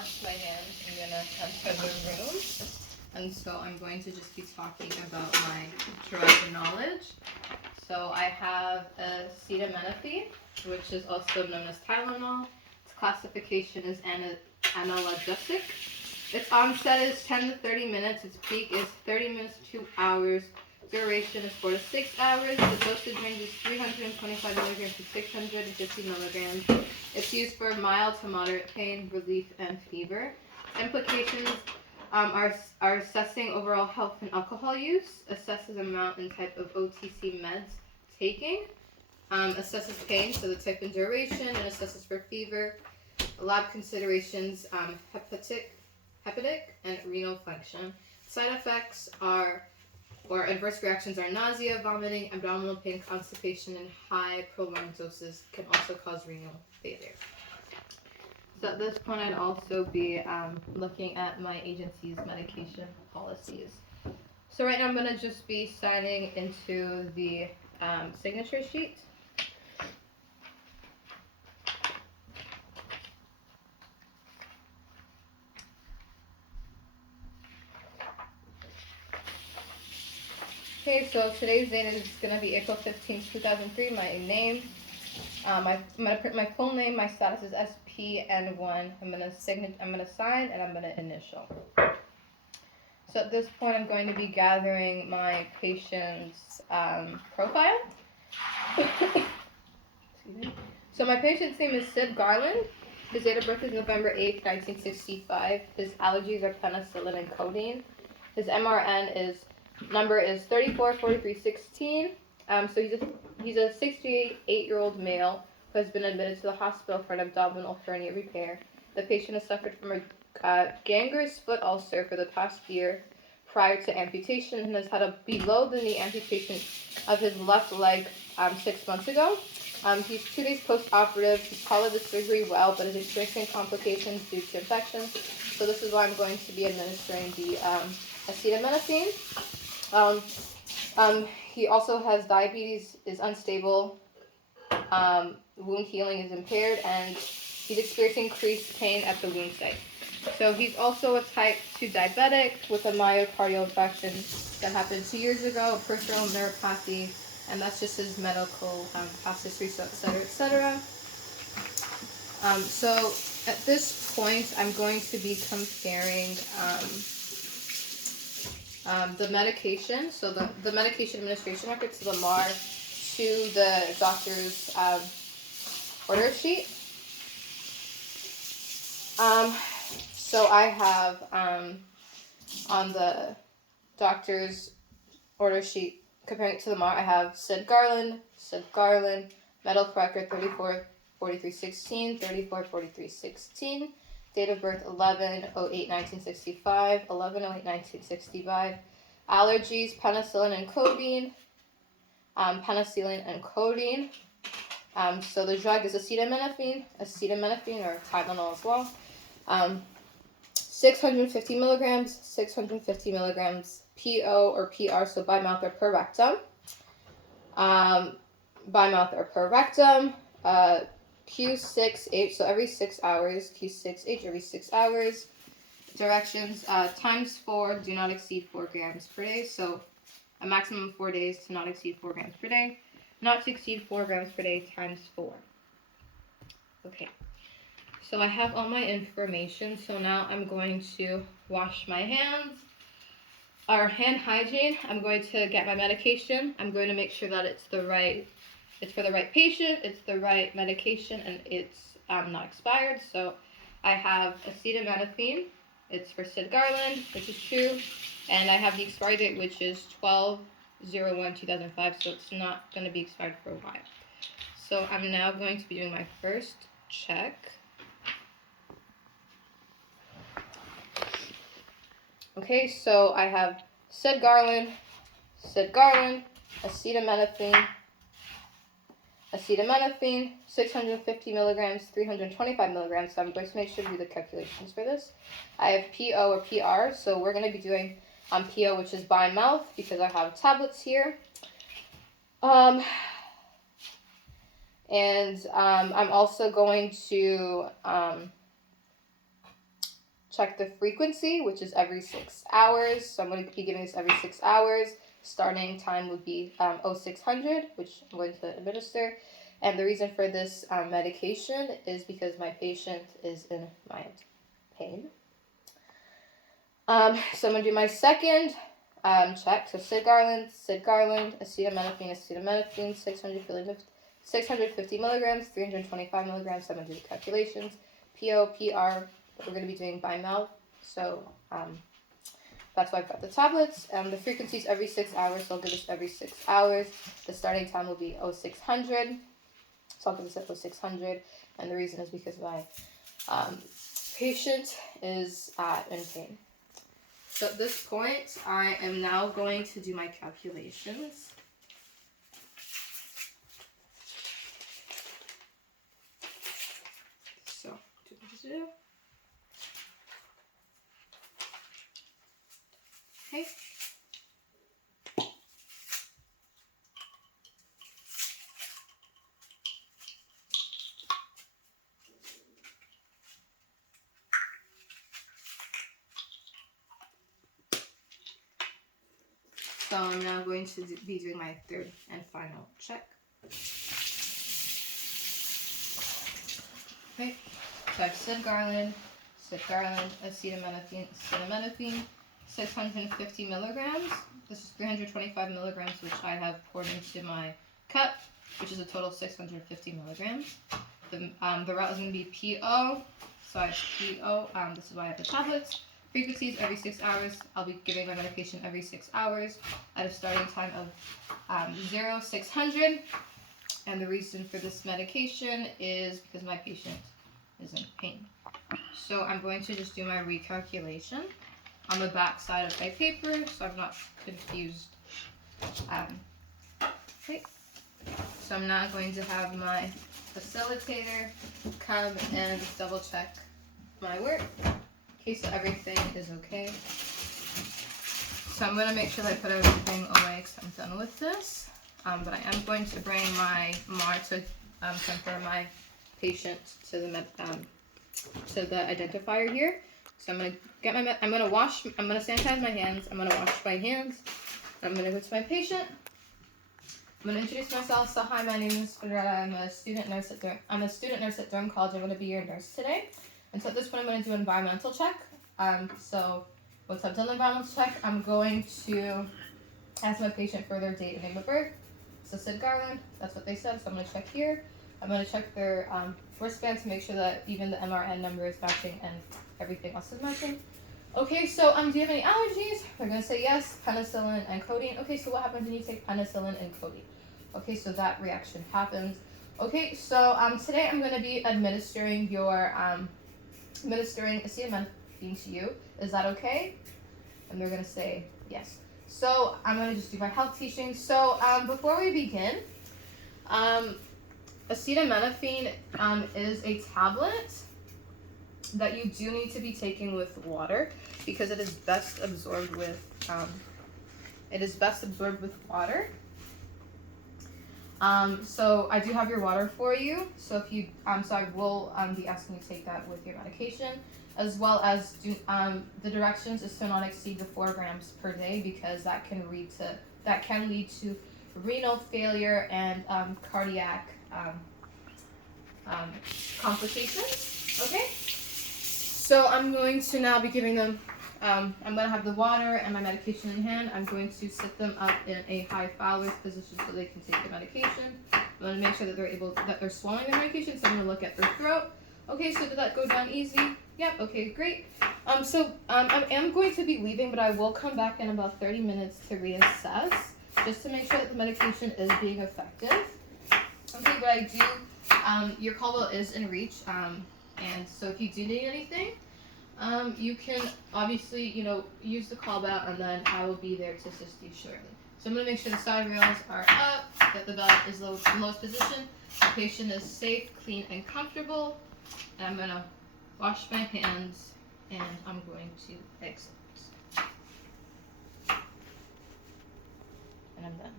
wash my hands, I'm gonna enter the room. And so I'm going to just be talking about my drug knowledge. So I have acetaminophen, which is also known as Tylenol. Its classification is analgesic. Its onset is 10 to 30 minutes. Its peak is 30 minutes to 2 hours. Duration is 4 to 6 hours. The dosage range is 325 milligrams to 650 milligrams. It's used for mild to moderate pain, relief, and fever. Implications are assessing overall health and alcohol use, assesses amount and type of OTC meds taking, assesses pain, so the type and duration, and assesses for fever. Lab considerations, hepatic and renal function. Side effects or adverse reactions are nausea, vomiting, abdominal pain, constipation, and high prolonged doses can also cause renal failure. So at this point, I'd also be looking at my agency's medication policies. So right now, I'm going to just be signing into the signature sheet. Okay, so today's date is going to be April 15th, 2003. My name, I'm going to print my full name. My status is SPN1. I'm going to sign, and I'm going to initial. So at this point, I'm going to be gathering my patient's profile. So my patient's name is Sid Garland. His date of birth is November 8th, 1965. His allergies are penicillin and codeine. His MRN number is 344316. So he's a 68-year-old male who has been admitted to the hospital for an abdominal hernia repair. The patient has suffered from a gangrenous foot ulcer for the past year prior to amputation and has had a below-the-knee amputation of his left leg 6 months ago. He's 2 days post-operative. He's followed the surgery well, but is experiencing complications due to infections. So this is why I'm going to be administering the acetaminophen. He also has diabetes, is unstable, wound healing is impaired, and he's experiencing increased pain at the wound site. So he's also a type 2 diabetic with a myocardial infarction that happened 2 years ago, a peripheral neuropathy, and that's just his medical past history, so et cetera, et cetera. So at this point, I'm going to be comparing the medication, so the medication administration record to the MAR to the doctor's order sheet. So I have on the doctor's order sheet, comparing it to the MAR, I have Sid Garland, medical record 344316, 344316, date of birth 11/08/1965, 11/08/1965, allergies, penicillin and codeine, so the drug is acetaminophen or Tylenol as well. 650 milligrams PO or PR, so by mouth or per rectum. Q6H, so every 6 hours. Q6H every 6 hours. Directions, times 4, do not exceed 4 grams per day. So a maximum of 4 days to not exceed 4 grams per day. Not to exceed 4 grams per day times 4. Okay. So I have all my information. So now I'm going to wash my hands. Our hand hygiene, I'm going to get my medication. I'm going to make sure that it's for the right patient, it's the right medication, and it's not expired. So I have acetaminophen. It's for Sid Garland, which is true. And I have the expiry date, which is 12/01/2005. So it's not going to be expired for a while. So I'm now going to be doing my first check. Okay, so I have Sid Garland, acetaminophen, 650 milligrams, 325 milligrams. So I'm going to make sure to do the calculations for this. I have PO or PR, so we're going to be doing PO, which is by mouth, because I have tablets here. And I'm also going to check the frequency, which is every 6 hours. So I'm going to be giving this every 6 hours. Starting time would be 0600, which I'm going to administer. And the reason for this medication is because my patient is in mild pain. So I'm going to do my second check. So Sid Garland, acetaminophen, 650 milligrams, 325 milligrams. So I'm going to do the calculations. PO, PR, we're going to be doing by mouth. So that's why I've got the tablets. The frequency is every 6 hours, so I'll give this every 6 hours. The starting time will be 0600. So I'll give this at 0600. And the reason is because my patient is in pain. So at this point, I am now going to do my calculations. So, okay. So I'm now going to be doing my third and final check. Okay, so I have Sid Garland, acetaminophen, 650 milligrams. This is 325 milligrams, which I have poured into my cup, which is a total of 650 milligrams. The route is going to be PO, so I have PO, this is why I have the tablets. Frequencies every 6 hours. I'll be giving my medication every 6 hours at a starting time of 0600. And the reason for this medication is because my patient is in pain. So I'm going to just do my recalculation on the back side of my paper so I'm not confused. Okay. So I'm now going to have my facilitator come and just double check my work. Okay, so everything is okay. So I'm going to make sure that I put everything away because I'm done with this. But I am going to bring my MAR to compare my patient to the identifier here. So I'm going to get my, I'm going to sanitize my hands. I'm going to wash my hands. I'm going to go to my patient. I'm going to introduce myself. So hi, my name is Fedretta. I'm a student nurse at Durham College. I'm going to be your nurse today. And so at this point, I'm going to do an environmental check. So once I've done the environmental check, I'm going to ask my patient for their date and name of birth. So Sid Garland, that's what they said. So I'm going to check here. I'm going to check their wristband to make sure that even the MRN number is matching and everything else is matching. Okay, so do you have any allergies? They're going to say yes, penicillin and codeine. Okay, so what happens when you take penicillin and codeine? Okay, so that reaction happens. Okay, so today I'm going to be administering acetaminophen to you. Is that okay? And they're going to say yes. So I'm going to just do my health teaching. So before we begin, acetaminophen is a tablet that you do need to be taking with water because it is best absorbed with water. So I do have your water for you. So if you so I will be asking you to take that with your medication, as well as the directions is to not exceed the 4 grams per day because that can lead to renal failure and cardiac complications. Okay. So I'm going to now be giving them, I'm going to have the water and my medication in hand. I'm going to sit them up in a high Fowler's position so they can take the medication. I'm going to make sure that they're swallowing the medication, so I'm going to look at their throat. Okay, so did that go down easy? Yep, okay, great. I am going to be leaving, but I will come back in about 30 minutes to reassess, just to make sure that the medication is being effective. Okay, but I do, your call bell is in reach, and so if you do need anything, you can obviously, use the call bell, and then I will be there to assist you shortly. So I'm going to make sure the side rails are up, that the bell is in the lowest position, the patient is safe, clean, and comfortable, and I'm going to wash my hands, and I'm going to exit. And I'm done.